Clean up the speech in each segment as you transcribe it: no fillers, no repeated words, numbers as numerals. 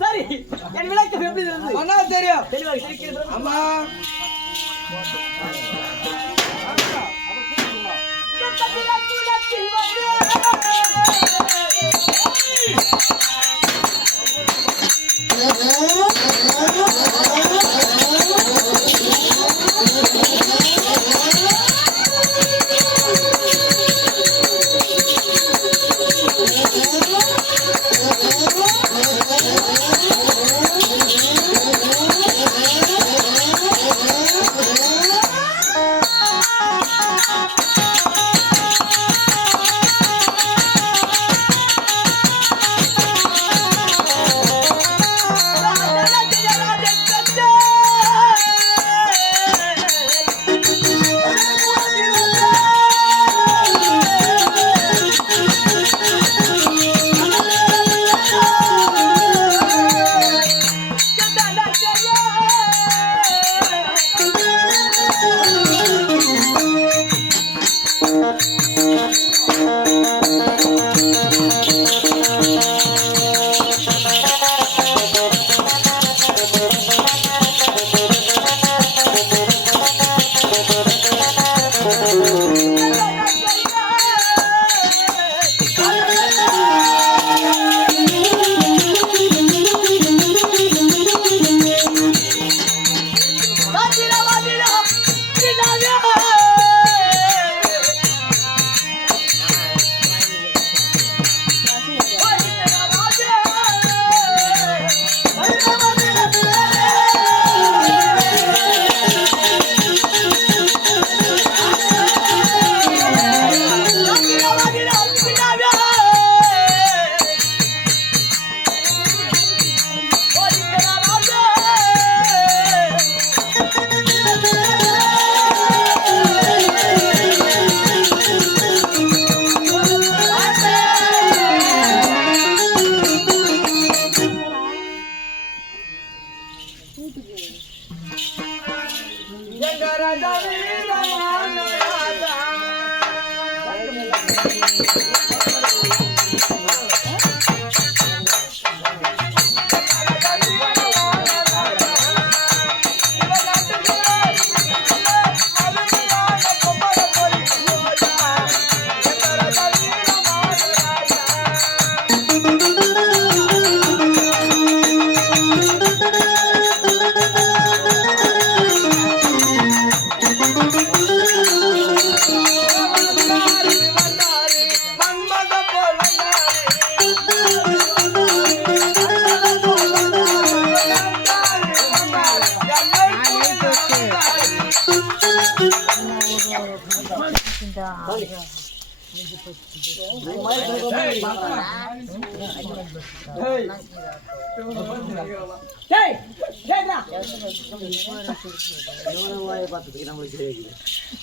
சரி, என் விளக்கம் எப்படி இருந்தது? அண்ணா தெரியும். தெளிவாக அம்மா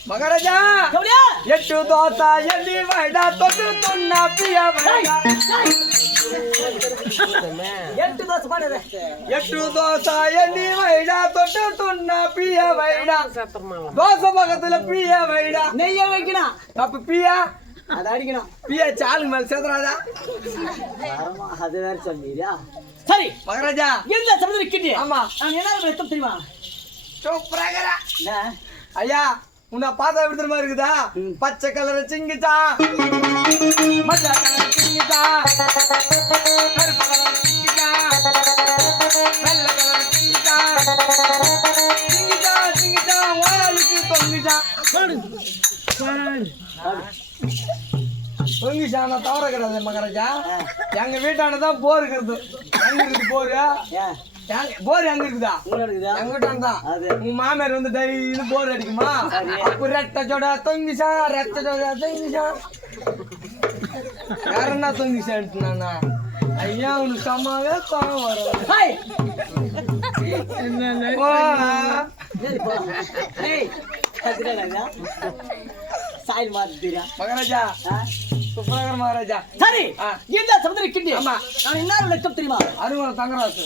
மகாராஜா எட்டு தோசா எண்ணி வைடா தொட்டு துண்ணா பியா வைடா எட்டு தோசை எண்ணி வைடா தொட்டு துண்ணா பியா வைடா தோசை பக்கத்துல பியா வைடா நெய்ய வைக்கணும். அப்ப பியா அதை அடிக்கணும். பியா சாலுக்கு மேல சேர்த்துறாதா? அது வேற சொல்லியா? சரி மகாராஜா இந்த சமுதிரம் கிட்டி. ஆமா நான் என்ன வைத்தோம் தெரியுமா? சூப்பராகரா ஐயா உன்னை பார்த்தா எப்படி தெரியுமா இருக்குதா? பச்சை கலர் சிங்கிச்சா, மஞ்சள் கலர் சிங்கிச்சா, கருப்பு கலர் சிங்கிச்சா, வெள்ளை கலர் சிங்கிச்சா, சிங்கிச்சா சிங்கிச்சா ஓயாளுக்கு தொங்குச்சா தொங்குச்சா. நான் தவிர கவலை கிடையாது மகாராஜா. எங்க வீட்டானதான் போர் இருக்குது. எங்க இருக்குது போரு? போர் எங்க இருக்குதா? எங்க வீட்டானதான். உங்க மாமியார் வந்து டெய்லி போர் அடிக்குமா? அப்ப ரெட்ட ஜோட தொங்கிச்சா, ரெட்ட ஜோட தொங்கிச்சா, வேற என்ன தொங்கிச்சான்ட்டுனா ஐயா உனக்கு சமாவே கோவம் வரும். சாயல் மாத்திரா மகாராஜா. சுப்பரகர் மகாராஜா. சரி இந்த சமுதிர கிண்டி. ஆமா நான் என்ன லட்சம் தெரியுமா? அருவா தங்கராசு.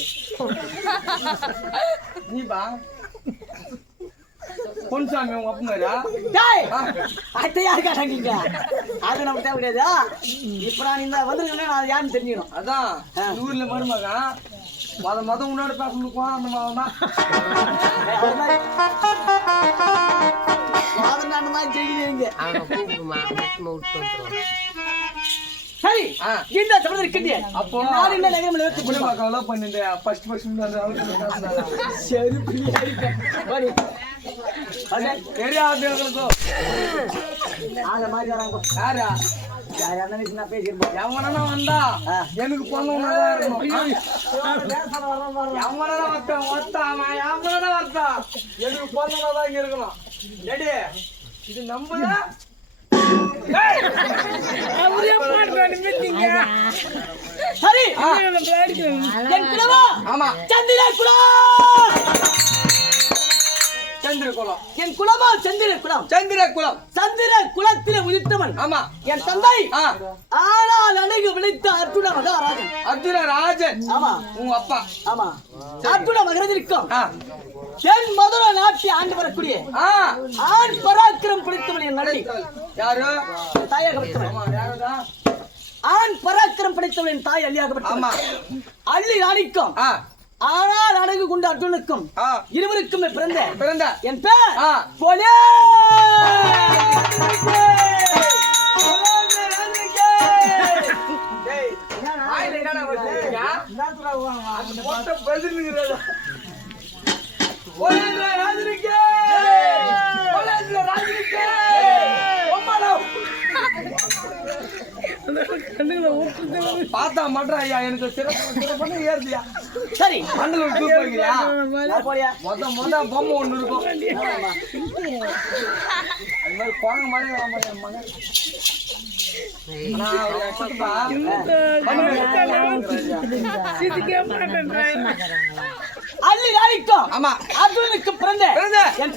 நீபா பொன்சாமி உங்க அப்பங்கரா? டேய் அத்தை யார் காட்டீங்க? அது நமக்கு தேவை கிடையாது. இப்போ நான் இந்த வந்திருக்கேன்னா நான் யாருன்னு தெரிஞ்சுக்கணும். அதான் ஊர்ல மருமகன் மொத முன்னாடி பேசணும் அந்த மாவனா சரி இந்த சமுதிர கிண்டி. அப்போ நான் என்ன லெகம்ல எடுத்து புளிமாக்காவல பண்ணிட்டே ஃபர்ஸ்ட் சரி பிள்ளை தெரியாது ஆள மாதிரி வராங்க. யாரா யாரா நினைச்சு பேசிருப்போம். எவனா வந்தா எனக்கு பொண்ணு ஒண்ணுதான் இருக்கணும். எவனா வந்தா எனக்கு பொண்ணுதான் இங்க இருக்கணும். எடி இது நம்புதா? சரி என் குலவா? ஆமா சந்திர குலம். சந்திர குலம். என் குலமா சந்திர குலம். சந்திர குலம். சந்திர குலத்திலே உதித்தவன். ஆமா என் தந்தை. ஆனால் அழகு விளைத்த அர்ஜுன மகாராஜன். அர்ஜுன ராஜன். ஆமா உங்க அப்பா. ஆமா அர்ஜுன மகரதிற்கும் என் மதுரை நாட்டை ஆண்டு வரக்கூடிய ஆண் பராக்கிரம் பிடித்தவன் என் நடி. யாரு? தாயாகப்பட்டவன். ஆண் பராக்கிரம் படைத்தவன் என் தாய் அள்ளியாகப்பட்டவன். அள்ளி ராணிக்கும் ஆனால் அழகு கொண்ட அர்ஜுனுக்கும் இருவருக்கும் பிறந்த என் பேர் போலே. பார்த்தா மாட்டா ஐயா எனக்கு சிறப்பு ஏறுதியா. சரி மண்டலம் போய்க்கிறியா? மொத பொம்மை ஒண்ணு இருக்கும். அது மாதிரி குழந்தை மாதிரி மகன் அள்ளி ராணிக்கும் ஆமா அர்ஜுனுக்கு பிறந்த என்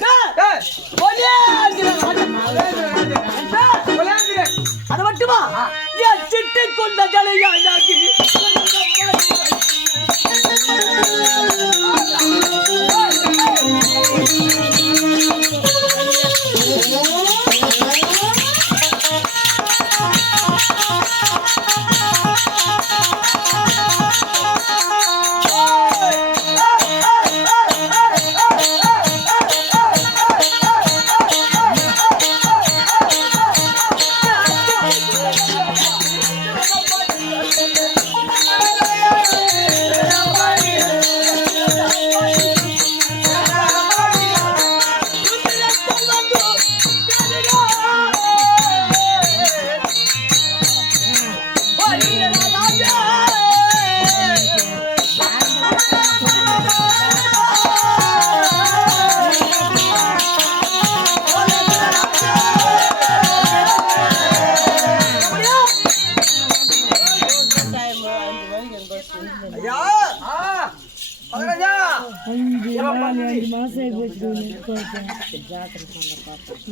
அது மட்டுமா என் சிட்டு கொண்ட ஜலையாகி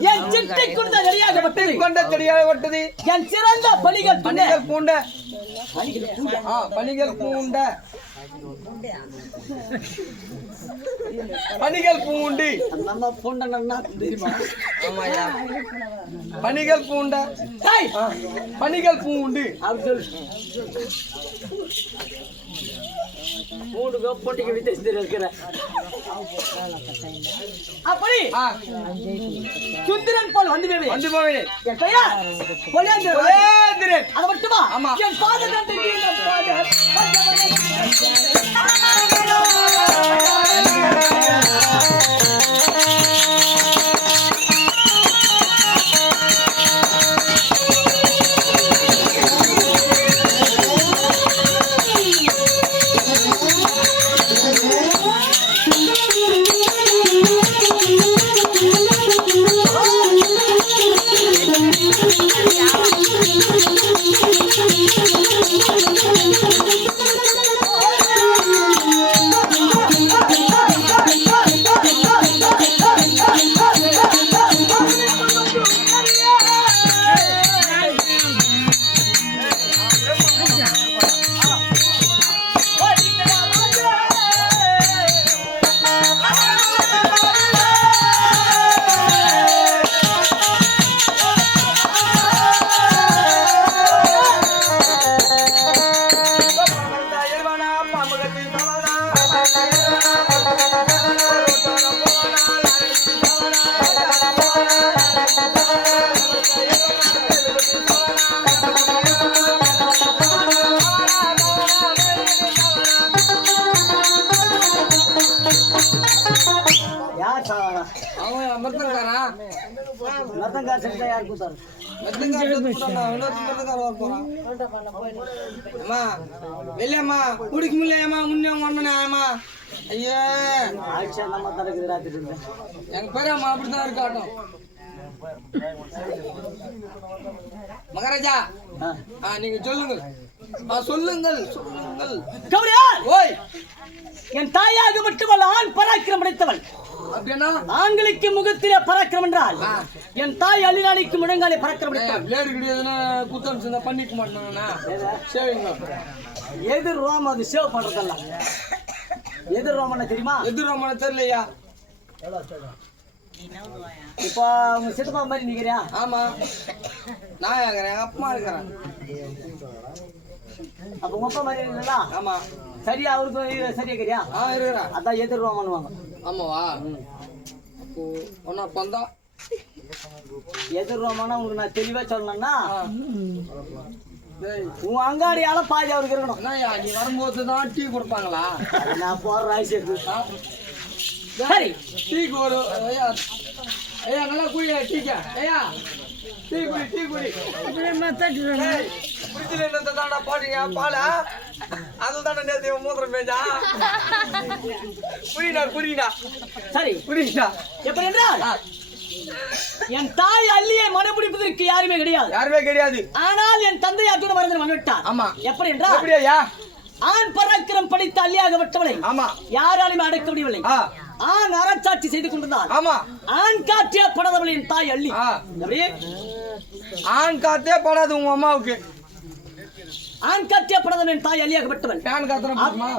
என் சிட்டை கொண்ட ஜலையாகப்பட்டது என் சிறந்த பணிகள் பூண்ட பணிகள் பூண்டி நம்ம பூண்டா தெரியுமா? ஆமாயா பணிகள் பூண்ட பணிகள் பூண்டு மூணு போட்டிக்கு வித்தியாசத்தில் இருக்கிற அப்படி சுந்திரன் போல் வந்து போவேன். என் பெயர் பொலேந்திரன். அது மட்டுமா? ஆமா என் பாதம் மருத்துவக்காரா மருத்துவக்கார செஞ்சா யார் கூத்தாரு வெளியம்மா குடிக்க முடியலையம்மா முன்னே ஒண்ணு ஐயா ஆயிடுச்சா நம்ம தடக்குது ராத்திரி எங்க பேரம்மா அப்படிதான் இருக்காட்டும் மகாராஜா நீங்க சொல்லுங்கள் சொல்லுங்கள் சொல்லுங்கள் கௌரியா ஓய் என் தாயாக மட்டுமல்ல ஆண் பராக்கிரம் படைத்தவள் அப்படின்னா ஆண்களுக்கு முகத்திலே பராக்கிரம் என்றால் என் தாய் அள்ளிநாளைக்கு முழங்காலே பராக்கிரம் படைத்தவள் பிளேடு கிடையாதுன்னா குத்தம் சின்ன பண்ணிக்க மாட்டாங்கண்ணா சேவிங்க எதிர் ரோம் அது சேவ் பண்றதல்ல எதிர் ரோமன்னு தெரியுமா எதிர் ரோமன்னு தெரியலையா இப்போ உங்க சித்தப்பா மாதிரி நிக்கிறியா ஆமா நான் இருக்கிறேன் எங்க அப்பா இருக்கிறேன் அப்ப உங்க அப்பா மாதிரி இல்லையா ஆமா சரியா அவருக்கு சரியா இருக்கிறியா இருக்கிறேன் அதான் எதிர் ரோமன்னுவாங்க ஆமாவா ஒன்னா பந்தா எதிர் ரோமன்னா உங்களுக்கு நான் தெளிவா சொல்லணும்னா உன் அங்காடியால பாதி அவருக்கு இருக்கணும் நீ வரும்போது தான் டீ கொடுப்பாங்களா நான் போற ராசி சரி டீ கொடு ஐயா ஐயா நல்லா குடியா டீக்கா ஐயா டீ குடி டீ குடி குடிச்சில என்ன தாண்டா பாடுங்க பால அதில் தானே நேற்று மூத்திரம் பேஞ்சா குடிடா குடிடா சரி குடிடா எப்படி என்றால் என் தாய் அள்ளியை மனப்பிடிப்பதற்கு யாருமே கிடையாது ஆனால் என் தந்தை அத்துடன் மறந்து மன்னிட்டார் ஆமா எப்படி என்றால் எப்படியா ஆண் பராக்கிரம் படித்த அள்ளியாகப்பட்டவளை ஆமா யாராலுமே அடக்க முடியவில்லை ஆண் அறச்சாட்சி செய்து கொண்டிருந்தார் ஆமா ஆண் காற்றிய படாதவள் என் தாய் அள்ளி அப்படியே ஆண் காத்தே படாது உங்க அம்மாவுக்கு ஆண் காற்றிய படாதவள் என் தாய் அள்ளியாகப்பட்டவள் ஃபேன் காத்துறமா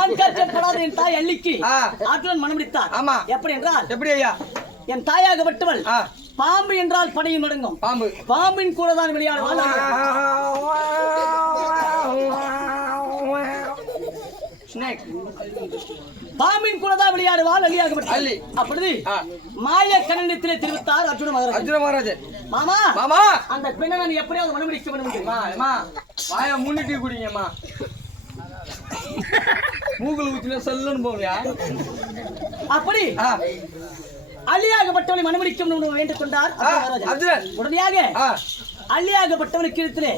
ஆண் காற்றிய படாத என் தாய் அள்ளிக்கு ஆற்றுடன் மனமுடித்தார் ஆமா எப்படி என்றால் எப்படி ஐயா என் தாயாகப்பட்டவள் பாம்பு என்றால் படையும் நடுங்கும் பாம்பின் கூட தான் விளையாடுவாள் பாம்பின் கூட தான் விளையாடுவாள் அள்ளியாகப்பட்டவள் அப்படி மாய கண்ணனத்திலே தெரிவித்தார் அர்ஜுன மகாராஜ் மாமா மாமா அந்த பெண்ணை நான் எப்படியாவது மனமுடிக்க வேண்டும் வாய முன்னிட்டு குடிங்கம்மா மூக்குல ஊத்தினா செல்லுன்னு போவியா அப்படி அள்ளியாகப்பட்டவளை மனமுடிக்கும் வேண்டிக் கொண்டார் உடனடியாக அள்ளியாகப்பட்டவனுக்கு இடத்திலே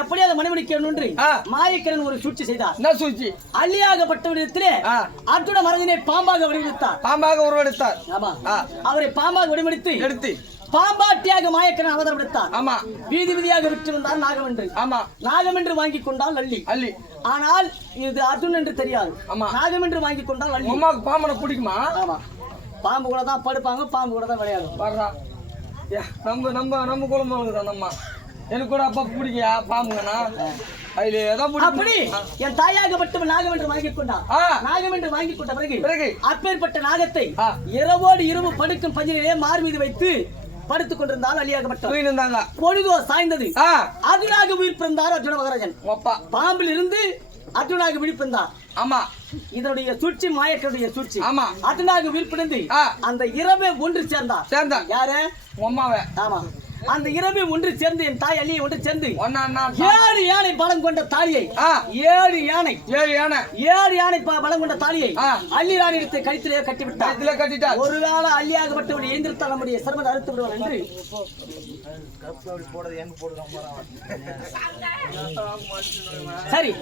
எப்படியாவது மனமுடிக்கணும் என்று மாயக்கரன் ஒரு சூழ்ச்சி செய்தார். என்ன சூழ்ச்சி? அள்ளியாகப்பட்டவனிடத்திலே அர்ஜுன மரதினை பாம்பாக உருவெடுத்தார். ஆமா, அவரை பாம்பாக வடிவெடுத்து எடுத்து பாம்பாட்டியாக மாயக்கரன் அவதரப்படுத்தார். ஆமா, வீதி வீதியாக விட்டு வந்தார் நாகம் என்று. ஆமா, நாகம் என்று வாங்கி கொண்டால் அள்ளி. ஆனால் இது அர்ஜுன் என்று தெரியாது. ஆமா, நாகம் என்று வாங்கி கொண்டால் அள்ளி. அம்மாவுக்கு பாம்பனை பிடிக்குமா? ஆமா, பாம்பு கூட தான் படுப்பாங்க, பாம்பு கூட தான் விளையாடும். வர்றா நம்ம குழம்புதான். நம்ம எனக்கு கூட அப்பா பிடிக்கா பாம்புங்கண்ணா. அப்படி என் தாயாகப்பட்டவன் நாகம் என்று வாங்கி கொண்டான். நாகம் என்று வாங்கி கொண்ட பிறகு அப்பேற்பட்ட நாகத்தை இரவோடு இரவு படுக்கும் பஞ்சிலே மார் மீது வைத்து படுத்துக் கொண்டிருந்தால் அள்ளியாகப்பட்டவன். பொழுதோ சாய்ந்தது. அர்ஜுனாக உயிர் பிறந்தார் அர்ஜுன மகாராஜன். பாம்பில் இருந்து அர்ஜுனாக விழிப்பிருந்தார். ஆமா, இதனுடைய சூழ்ச்சி மாயக்கருடைய சூழ்ச்சி. ஆமா, அர்ஜுனாக விழிப்பிழந்து அந்த இரவே ஒன்று சேர்ந்தார். யாரு? அம்மாவே. ஆமா, அந்த இரவே ஒன்று சேர்ந்து என் தாய் அள்ளியை ஒன்று சேர்ந்து 7 யானை பலம் கொண்ட தாலியை 7 யானை பலம் கொண்ட தாலியை அள்ளி ராணி எடுத்து கழுத்திலே கட்டிவிட்டார். ஒருவேளை அள்ளியாகப்பட்டவர்கள் எழுந்திருத்தால் நம்முடைய சிரமத்தை அறுத்து விடுவார் என்று சரி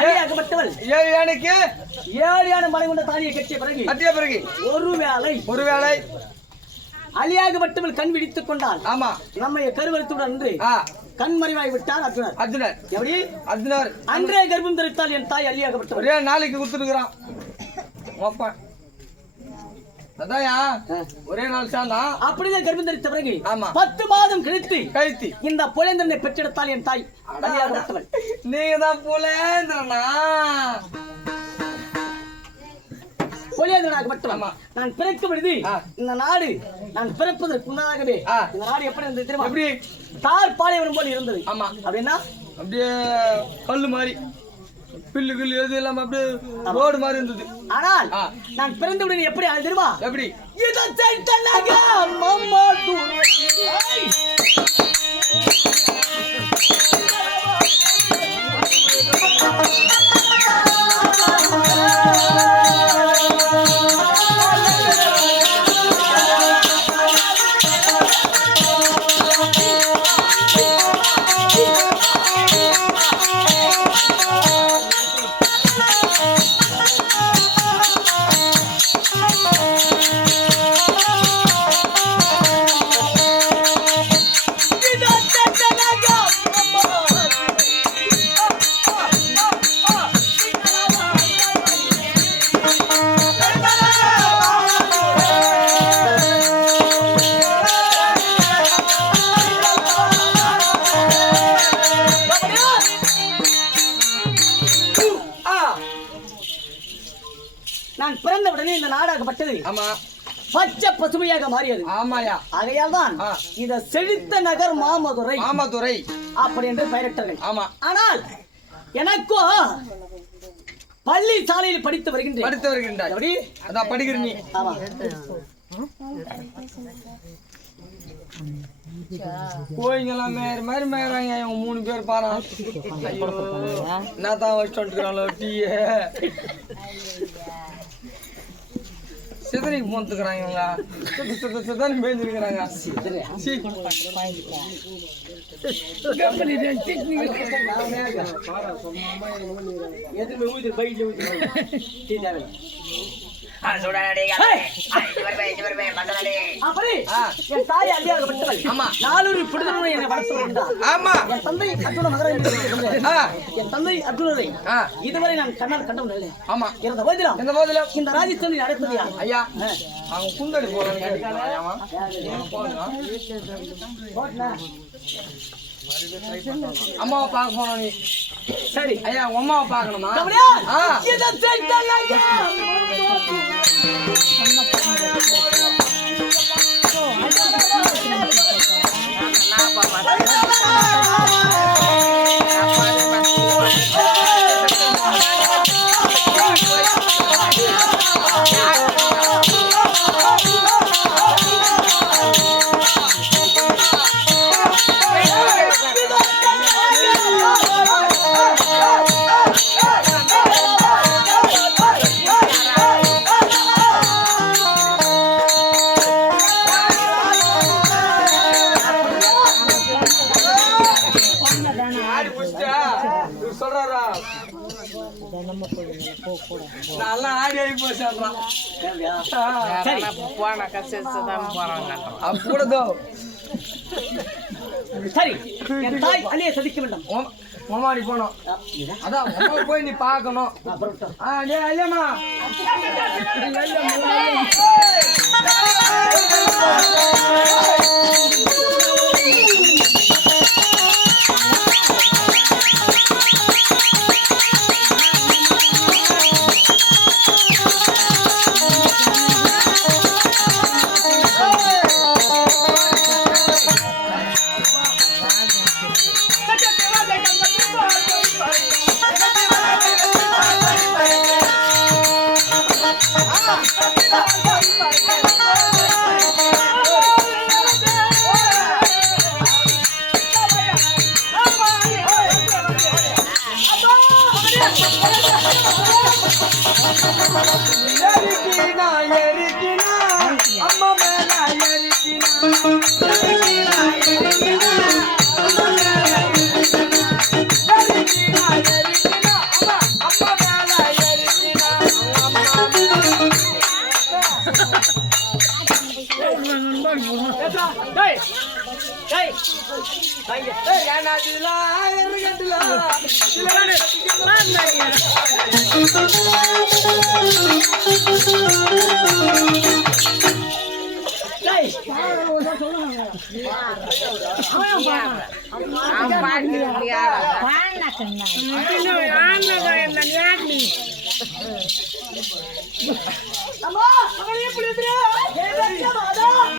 அள்ளியாகப்பட்டவள் 7 யானை பலம் கொண்ட தாலியை கட்டிய பிறகு ஒருவேளை அள்ளியாகப்பட்டவள் கண் விழித்துக் கொண்டால் ஆமா நம்மை கருவறுத்துடன் என்று கண்மறைவாய் விட்டார் அர்ஜுனர். எப்படி? அர்ஜுனர் அன்றே கர்ப்பம் தரித்தால் என் தாய் அள்ளியாகப்பட்டவள். ஒரே நாளைக்கு கொடுத்துருக்கிறான். ஒரே நாள் சாந்தா அப்படிதான் கர்ப்பம் தரித்த பிறகு 10 மாதம் கழித்து இந்த புலேந்திரனை பெற்றெடுத்தால் என் தாய் அள்ளியாகப்பட்டவள். நீங்க தான் புலேந்திரனா? நான் பிறக்கும் பொழுது இந்த நாடு நான் பிறப்பதற்கு முன்னதாகவே இந்த நாடு எப்படி இருந்தது தெரியுமா? எப்படி? தார் பாலைவனம் போல இருந்தது. ஆமா, அப்படின்னா அப்படியே கல்லு மாதிரி பில்லு கில்லு எது இல்லாம அப்படியே ரோடு மாதிரி இருந்தது. ஆனால் நான் பிறந்த உடனே எப்படி அது தெரியுமா? எப்படி? ஆமா பச்சை பசுமையாக மாறியது. ஆமாயா. ஆகையால் தான் இந்த செழித்த நகர் மாமதுரை அப்படி என்று பெயரிட்டார்கள். ஆமா. ஆனால் எனக்கோ பள்ளி சாலையில் படித்து வருகின்றேன். எப்படி அதான் படிக்கிற நீ? ஆமா. கோயிங்கெல்லாம் மாதிரி மேறாங்க இவங்க 3 பேர் பாரு. என்ன தான் வச்சுட்டு வந்துக்கிறாங்களோ டீய சிதறிக்கு போந்துக்கிறாங்க இவங்க. சிதறி மேய்ஞ்சிருக்கிறாங்க. இதுவரை நான் கண்ணால் கண்டவன் இல்லை. இருந்த போதிலும் இந்த ராஜஸ்தானில் நடப்பது ஐயா அவங்க குண்டடி போறாங்க. அம்மாவை பார்க்க போனோம் நீ. சரி ஐயா அம்மாவை பார்க்கணுமா? சொல்றாரா நல்லா ஆடி ஆகி போச்சான். அப்படிதோ சரி என் தாய் அழிய சதிக்க வேண்டும். மாமாடி போனோம். அதான் போய் நீ பார்க்கணும். இல்லையம்மா எரிக்கினா அம்மா மேல